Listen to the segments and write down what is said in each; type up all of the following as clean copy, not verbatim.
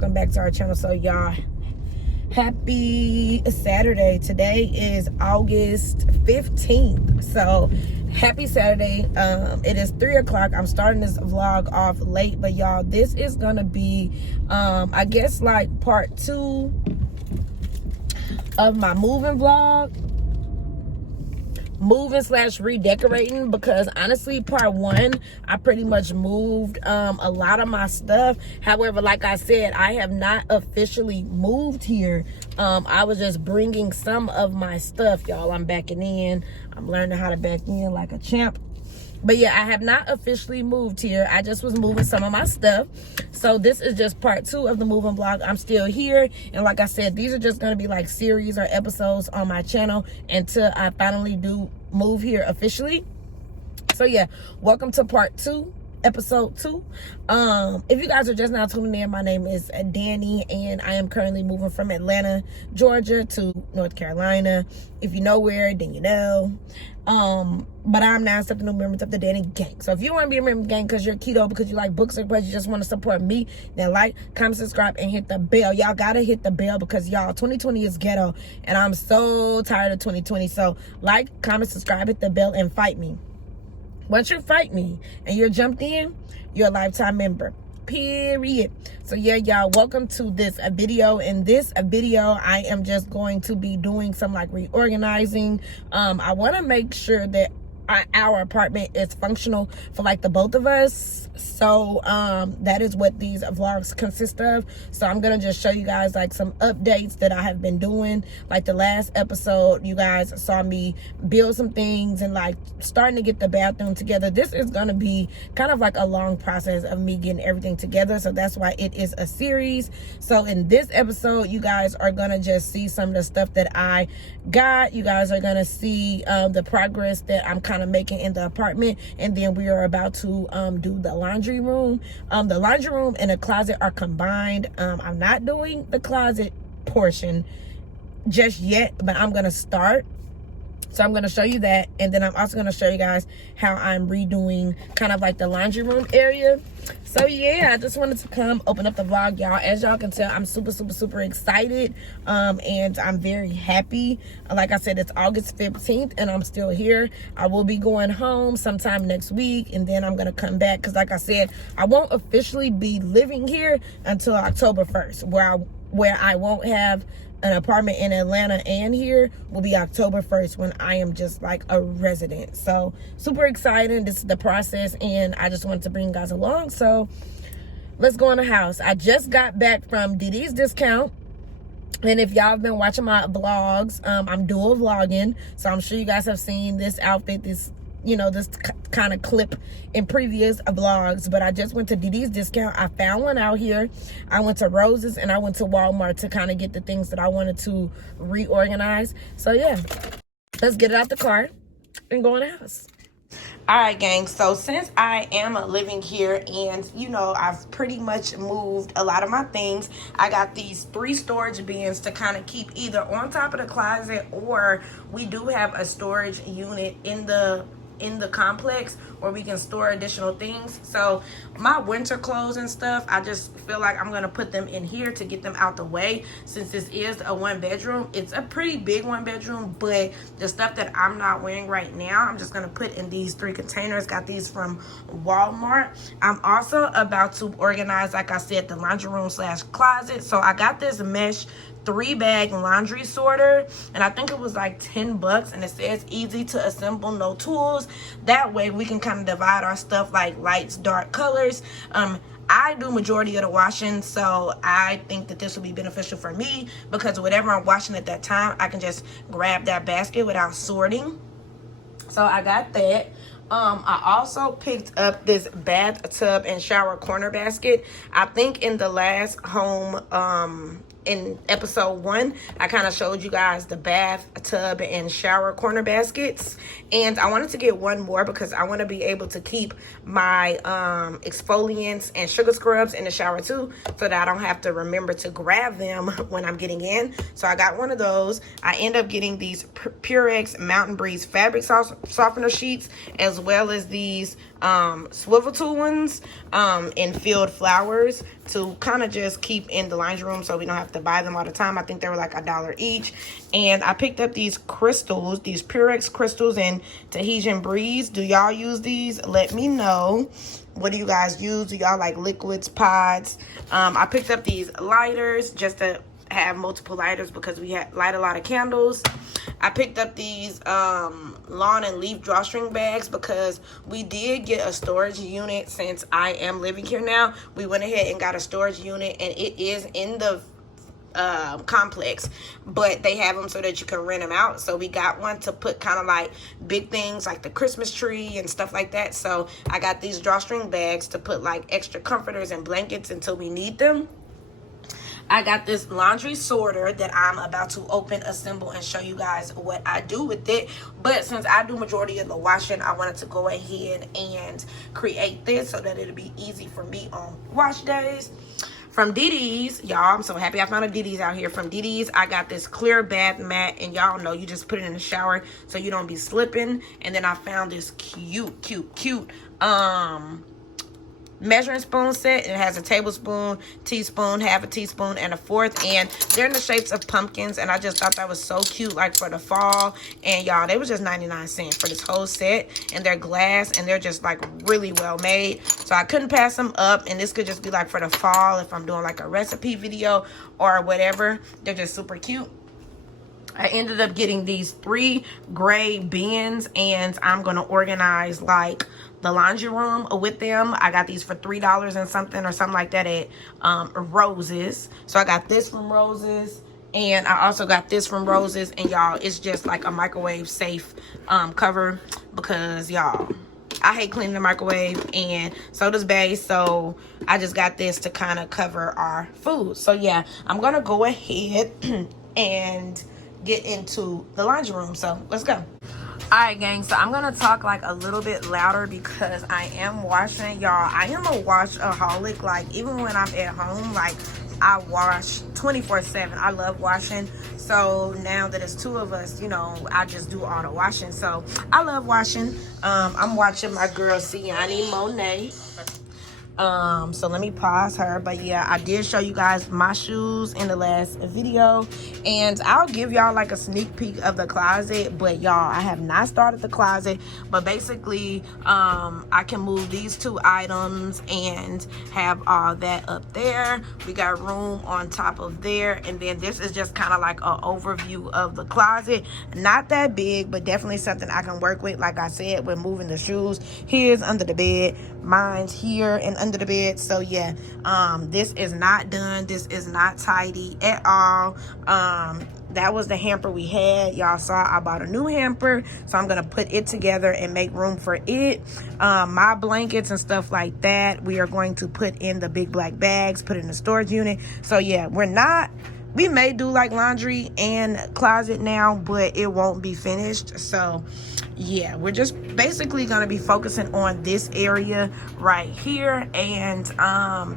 welcome back to our channel. So y'all, happy Saturday. Today is August 15th, so happy Saturday. It is 3 o'clock. I'm starting this vlog off late, but y'all, this is gonna be I guess like part 2 of my moving vlog, moving / redecorating, because honestly part 1 I pretty much moved a lot of my stuff. However, like I said, I have not officially moved here. I was just bringing some of my stuff, y'all. I'm backing in. I'm learning how to back in like a champ. But yeah, I have not officially moved here. I just was moving some of my stuff. So this is just part 2 of the moving vlog. I'm still here. And like I said, these are just going to be like series or episodes on my channel until I finally do move here officially. So yeah, welcome to part 2. Episode 2. If you guys are just now tuning in, my name is Danny, and I am currently moving from Atlanta, Georgia to North Carolina. If you know where, then you know. But I'm now accepting new members of the Danny gang. So if you want to be a member of the gang because you're keto, because you like books, or because you just want to support me, then like, comment, subscribe, and hit the bell. Y'all gotta hit the bell because y'all, 2020 is ghetto, and I'm so tired of 2020. So like, comment, subscribe, hit the bell, and fight me. Once you fight me and you're jumped in, you're a lifetime member, period. So yeah, y'all, welcome to this video. In this video, I am just going to be doing some like reorganizing. I want to make sure that our apartment is functional for like the both of us. So that is what these vlogs consist of. So I'm gonna just show you guys like some updates that I have been doing. Like the last episode, you guys saw me build some things and like starting to get the bathroom together. This is gonna be kind of like a long process of me getting everything together, so that's why it is a series. So in this episode, you guys are gonna just see some of the stuff that I got. You guys are gonna see the progress that I'm kind of making in the apartment, and then we are about to do the laundry room. The laundry room and the closet are combined. I'm not doing the closet portion just yet, but I'm gonna start. So I'm going to show you that, and then I'm also going to show you guys how I'm redoing kind of like the laundry room area. So yeah, I just wanted to come open up the vlog, y'all. As y'all can tell, I'm super excited, and I'm very happy. Like I said, it's August 15th and I'm still here. I will be going home sometime next week, and then I'm going to come back because like I said, I won't officially be living here until October 1st, where I won't have an apartment in Atlanta, and here will be October 1st when I am just like a resident. So super excited. This is the process, and I just wanted to bring you guys along. So let's go in the house. I just got back from DD's discount, and if y'all have been watching my vlogs, I'm dual vlogging, so I'm sure you guys have seen this outfit, this kind of clip in previous vlogs. But I just went to DD's discount. I found one out here. I went to Rose's, and I went to Walmart to kind of get the things that I wanted to reorganize. So yeah, let's get it out the car and go in the house. All right, gang, so since I am living here, and I've pretty much moved a lot of my things, I got these 3 storage bins to kind of keep either on top of the closet, or we do have a storage unit in the complex where we can store additional things. So my winter clothes and stuff, I just feel like I'm gonna put them in here to get them out the way, since this is a 1-bedroom. It's a pretty big 1-bedroom, but the stuff that I'm not wearing right now, I'm just gonna put in these 3 containers. Got these from Walmart. I'm also about to organize, like I said, the laundry room / closet. So I got this mesh 3-bag laundry sorter, and I think it was like $10, and it says easy to assemble, no tools. That way we can kind of divide our stuff like lights, dark colors. I do majority of the washing, so I think that this will be beneficial for me, because whatever I'm washing at that time, I can just grab that basket without sorting. So I got that. I also picked up this bathtub and shower corner basket. I think in the last home, in episode 1, I kind of showed you guys the bathtub and shower corner baskets, and I wanted to get one more because I want to be able to keep my exfoliants and sugar scrubs in the shower too, so that I don't have to remember to grab them when I'm getting in. So I got one of those. I end up getting these Purex Mountain Breeze fabric softener sheets, as well as these swivel tool ones in filled flowers to kind of just keep in the laundry room so we don't have to buy them all the time. I think they were like $1 each. And I picked up these crystals, these Purex crystals in Tahitian Breeze. Do y'all use these? Let me know. What do you guys use? Do y'all like liquids, pods? I picked up these lighters just to have multiple lighters because we light a lot of candles. I picked up these lawn and leaf drawstring bags because we did get a storage unit. Since I am living here now, we went ahead and got a storage unit, and it is in the complex, but they have them so that you can rent them out. So we got one to put kind of like big things like the Christmas tree and stuff like that. So I got these drawstring bags to put like extra comforters and blankets until we need them. I got this laundry sorter that I'm about to open, assemble, and show you guys what I do with it. But since I do majority of the washing, I wanted to go ahead and create this so that it'll be easy for me on wash days. From DD's, y'all, I'm so happy I found a DD's out here. From DD's, I got this clear bath mat, and y'all know you just put it in the shower so you don't be slipping. And then I found this cute measuring spoon set. It has a tablespoon, teaspoon, half a teaspoon, and a fourth, and they're in the shapes of pumpkins, and I just thought that was so cute, like for the fall. And y'all, they was just 99 cents for this whole set, and they're glass, and they're just like really well made, so I couldn't pass them up. And this could just be like for the fall if I'm doing like a recipe video or whatever. They're just super cute. I ended up getting these 3 gray bins, and I'm gonna organize like the laundry room with them. I got these for $3 and something or something like that at Roses. So I got this from Roses, and I also got this from Roses. And y'all, it's just like a microwave safe cover because y'all, I hate cleaning the microwave, and so does Bae. So I just got this to kind of cover our food. So yeah, I'm gonna go ahead and get into the laundry room. So let's go. All right, gang, so I'm gonna talk like a little bit louder because I am washing. Y'all, I am a washaholic. Like, even when I'm at home, like, I wash 24/7. I love washing. So now that it's 2 of us, you know, I just do all the washing. So I love washing. I'm watching my girl Siani Monet. So let me pause her. But yeah, I did show you guys my shoes in the last video, and I'll give y'all like a sneak peek of the closet. But y'all, I have not started the closet, but basically I can move these 2 items and have all that up there. We got room on top of there, and then this is just kind of like an overview of the closet. Not that big, but definitely something I can work with. Like I said, with moving the shoes, here's under the bed, mine's here and under the bed. So yeah, this is not done. This is not tidy at all. That was the hamper we had. Y'all saw I bought a new hamper, so I'm gonna put it together and make room for it. My blankets and stuff like that, we are going to put in the big black bags, put in the storage unit. So yeah, we may do like laundry and closet now, but it won't be finished. So yeah, we're just basically going to be focusing on this area right here. And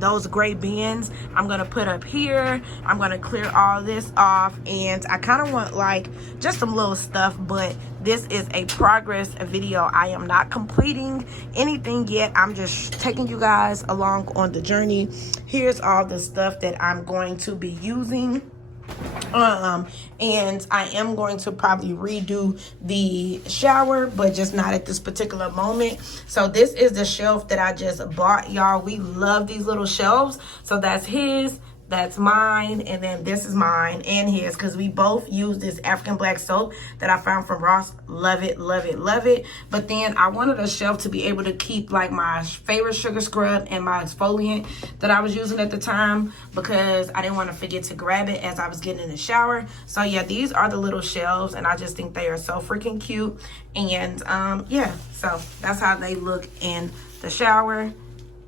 those gray bins I'm going to put up here. I'm going to clear all this off, and I kind of want like just some little stuff, but this is a progress video. I am not completing anything yet. I'm just taking you guys along on the journey. Here's all the stuff that I'm going to be using. And I am going to probably redo the shower, but just not at this particular moment. So this is the shelf that I just bought, y'all. We love these little shelves. So that's his, that's mine, and then this is mine and his, because we both use this African black soap that I found from Ross. Love it, love it, love it. But then I wanted a shelf to be able to keep like my favorite sugar scrub and my exfoliant that I was using at the time, because I didn't want to forget to grab it as I was getting in the shower. So yeah, these are the little shelves, and I just think they are so freaking cute. And yeah, so that's how they look in the shower.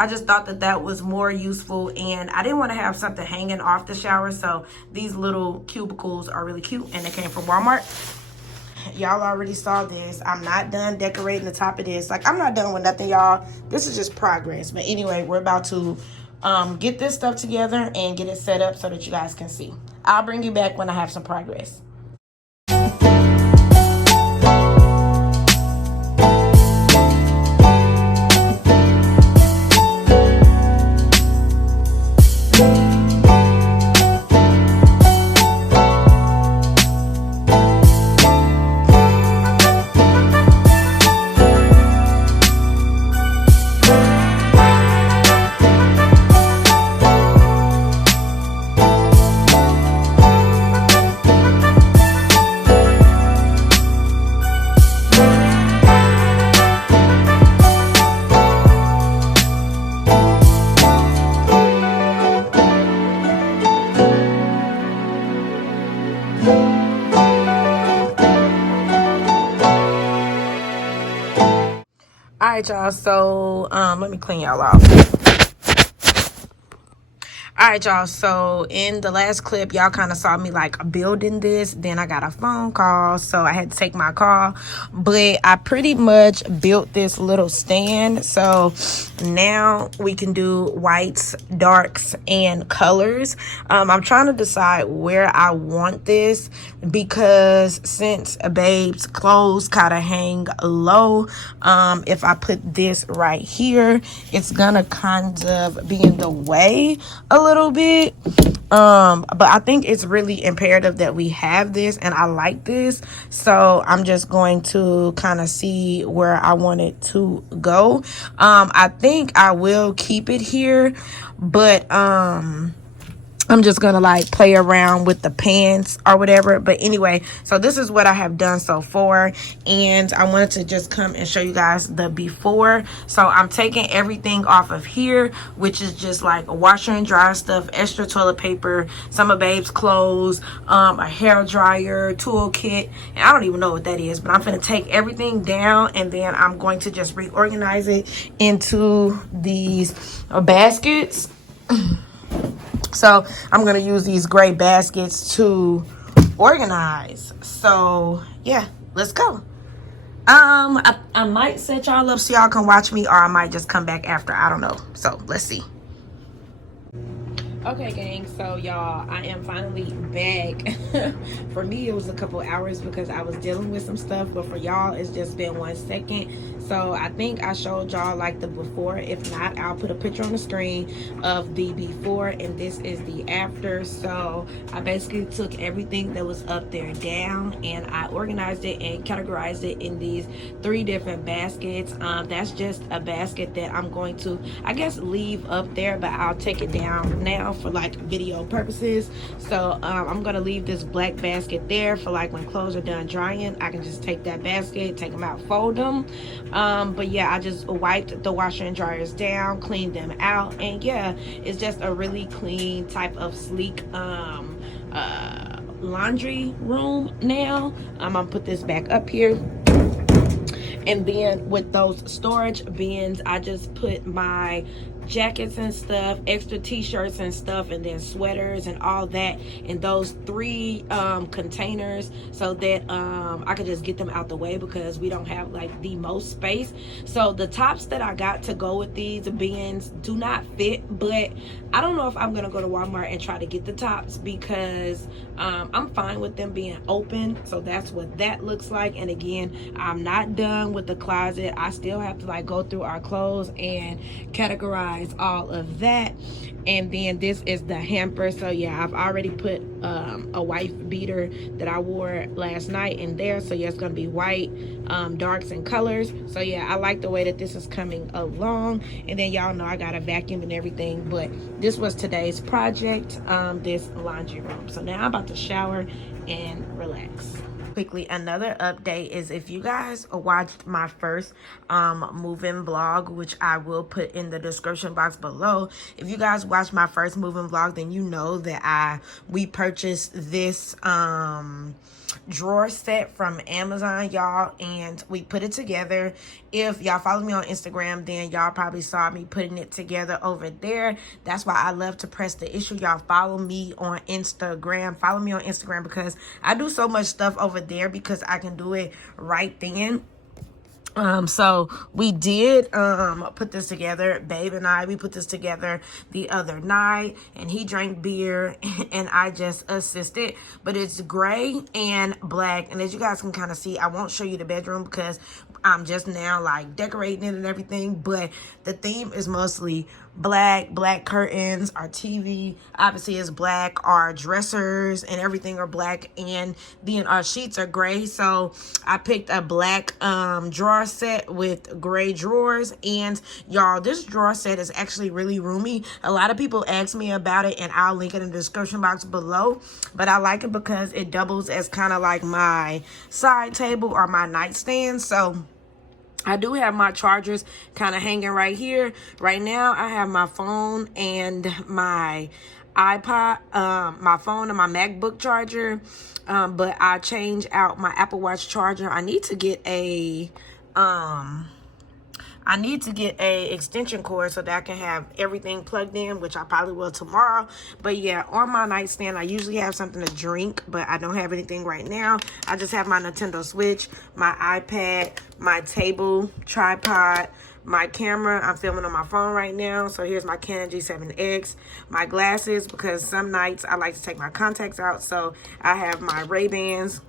I just thought that that was more useful, and I didn't want to have something hanging off the shower. So these little cubicles are really cute, and they came from Walmart. Y'all already saw this. I'm not done decorating the top of this. Like, I'm not done with nothing, y'all. This is just progress. But anyway, we're about to get this stuff together and get it set up so that you guys can see. I'll bring you back when I have some progress. right, y'all, so let me clean y'all off. All right, y'all, so in the last clip, y'all kind of saw me like building this. Then I got a phone call, so I had to take my call. But I pretty much built this little stand. So now we can do whites, darks, and colors. I'm trying to decide where I want this, because since Babe's clothes kind of hang low, if I put this right here, it's gonna kind of be in the way a little bit. But I think it's really imperative that we have this, and I like this, so I'm just going to kind of see where I want it to go. I think I will keep it here, but I'm just gonna like play around with the pants or whatever. But anyway, so this is what I have done so far, and I wanted to just come and show you guys the before. So I'm taking everything off of here, which is just like a washer and dryer stuff, extra toilet paper, some of Babe's clothes, a hair dryer, toolkit, and I don't even know what that is, but I'm gonna take everything down, and then I'm going to just reorganize it into these baskets. So I'm going to use these gray baskets to organize. So yeah, let's go. I might set y'all up so y'all can watch me, or I might just come back after. I don't know. So let's see. Okay, gang, so y'all, I am finally back. For me, it was a couple hours because I was dealing with some stuff, but for y'all, it's just been 1 second. So I think I showed y'all like the before. If not, I'll put a picture on the screen of the before, and this is the after. So I basically took everything that was up there down, and I organized it and categorized it in these 3 different baskets. That's just a basket that I'm going to, I guess, leave up there, but I'll take it down now for like video purposes. So I'm gonna leave this black basket there for like when clothes are done drying. I can just take that basket, take them out, fold them. But yeah, I just wiped the washer and dryers down, cleaned them out, and yeah, it's just a really clean type of sleek laundry room now. I'm gonna put this back up here. And then with those storage bins, I just put my jackets and stuff, extra t-shirts and stuff, and then sweaters and all that in those 3 containers, so that I could just get them out the way, because we don't have like the most space. So the tops that I got to go with these bins do not fit, but I don't know if I'm gonna go to Walmart and try to get the tops, because I'm fine with them being open. So that's what that looks like. And again, I'm not done with the closet. I still have to like go through our clothes and categorize all of that. And then this is the hamper. So yeah, I've already put a white beater that I wore last night in there. So yeah, it's gonna be white, darks, and colors. So yeah, I like the way that this is coming along. And then y'all know I got a vacuum and everything, but this was today's project, this laundry room. So now I'm about to shower and relax. Quickly, another update is, if you guys watched my first move-in vlog, which I will put in the description box below, if you guys watched my first move-in vlog, then you know that we purchased this drawer set from Amazon, y'all, and we put it together. If y'all follow me on Instagram, then y'all probably saw me putting it together over there. That's why I love to press the issue. Y'all follow me on Instagram. Follow me on Instagram, because I do so much stuff over there, because I can do it right then. So we did put this together. Babe and we put this together the other night, and he drank beer and I just assisted. But it's gray and black, and as you guys can kind of see, I won't show you the bedroom because I'm just now like decorating it and everything, but the theme is mostly black curtains. Our TV obviously is black, our dressers and everything are black, and then our sheets are gray. So I picked a black drawer set with gray drawers, and y'all, this drawer set is actually really roomy. A lot of people ask me about it, and I'll link it in the description box below, but I like it because it doubles as kind of like my side table or my nightstand. So I do have my chargers kind of hanging right here. Right now, I have my phone and my iPod, my phone and my MacBook charger. But I change out my Apple Watch charger. I need to get a I need to get a extension cord so that I can have everything plugged in, which I probably will tomorrow. But yeah, on my nightstand, I usually have something to drink, but I don't have anything right now. I just have my Nintendo Switch, my iPad, my table, tripod, my camera. I'm filming on my phone right now. So here's my Canon G7X, my glasses, because some nights I like to take my contacts out. So I have my Ray-Bans,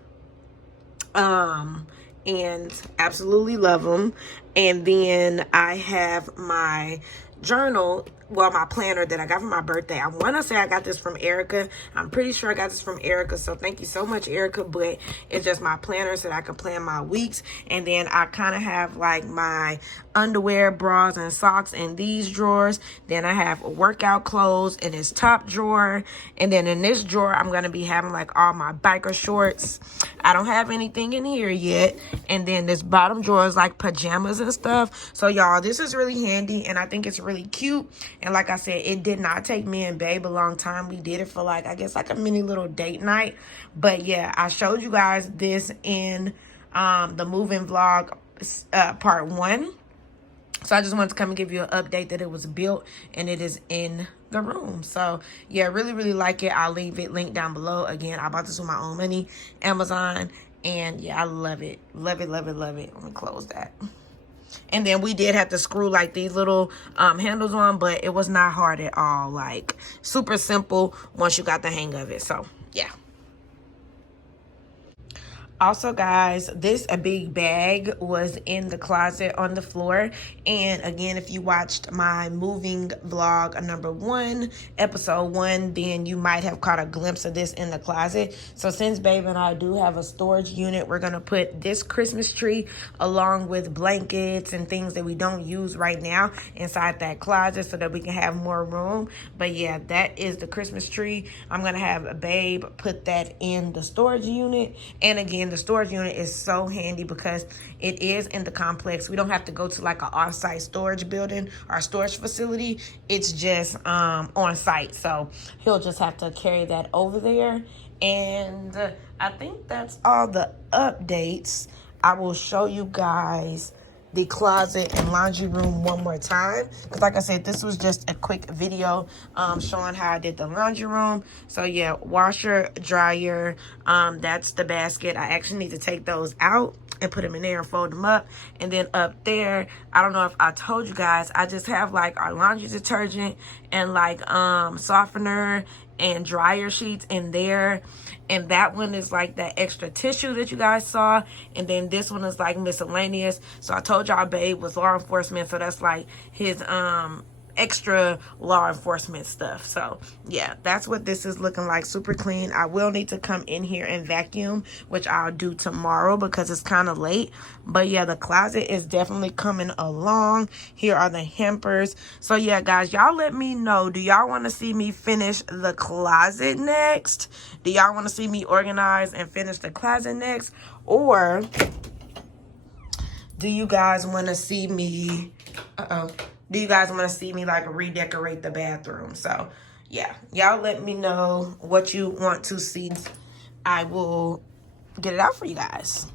and absolutely love them. And then I have my journal, well, my planner that I got for my birthday. I want to say I got this from Erica. I'm pretty sure I got this from Erica, so thank you so much, Erica. But it's just my planner so that I can plan my weeks. And then I kind of have like my underwear, bras, and socks in these drawers. Then I have workout clothes in this top drawer. And then in this drawer, I'm going to be having like all my biker shorts. I don't have anything in here yet. And then this bottom drawer is like pajamas and stuff. So y'all, this is really handy, and I think it's really cute. And like I said, it did not take me and Babe a long time. We did it for like, I guess like a mini little date night. But yeah, I showed you guys this in the moving vlog part 1. So I just wanted to come and give you an update that it was built and it is in the room. So yeah, really, really like it. I'll leave it linked down below. Again, I bought this with my own money, Amazon. And yeah, I love it. Love it, love it, love it. Let me close that. And then we did have to screw like these little handles on, but it was not hard at all. Like super simple once you got the hang of it. So yeah. Also, guys, this a big bag was in the closet on the floor. And again, if you watched my moving vlog number 1, episode 1, then you might have caught a glimpse of this in the closet. So since Babe and I do have a storage unit, we're gonna put this Christmas tree along with blankets and things that we don't use right now inside that closet so that we can have more room. But yeah, that is the Christmas tree. I'm gonna have Babe put that in the storage unit. And again, the storage unit is so handy because it is in the complex. We don't have to go to like an off-site storage building or storage facility. It's just on site. So he'll just have to carry that over there. And I think that's all the updates. I will show you guys the closet and laundry room one more time, because like I said, this was just a quick video showing how I did the laundry room. So yeah, washer, dryer, that's the basket. I actually need to take those out and put them in there and fold them up. And then up there, I don't know if I told you guys, I just have like our laundry detergent and like softener and dryer sheets in there. And that one is like that extra tissue that you guys saw. And then this one is like miscellaneous. So I told y'all Babe was law enforcement, so that's like his extra law enforcement stuff. So yeah, that's what this is looking like. Super clean. I will need to come in here and vacuum, which I'll do tomorrow because it's kind of late. But yeah, the closet is definitely coming along. Here are the hampers. So yeah, guys, y'all let me know, do y'all want to see me finish the closet next? Do y'all want to see me organize and finish the closet next? Or do you guys want to see me do you guys want to see me like redecorate the bathroom? So yeah, y'all let me know what you want to see. I will get it out for you guys.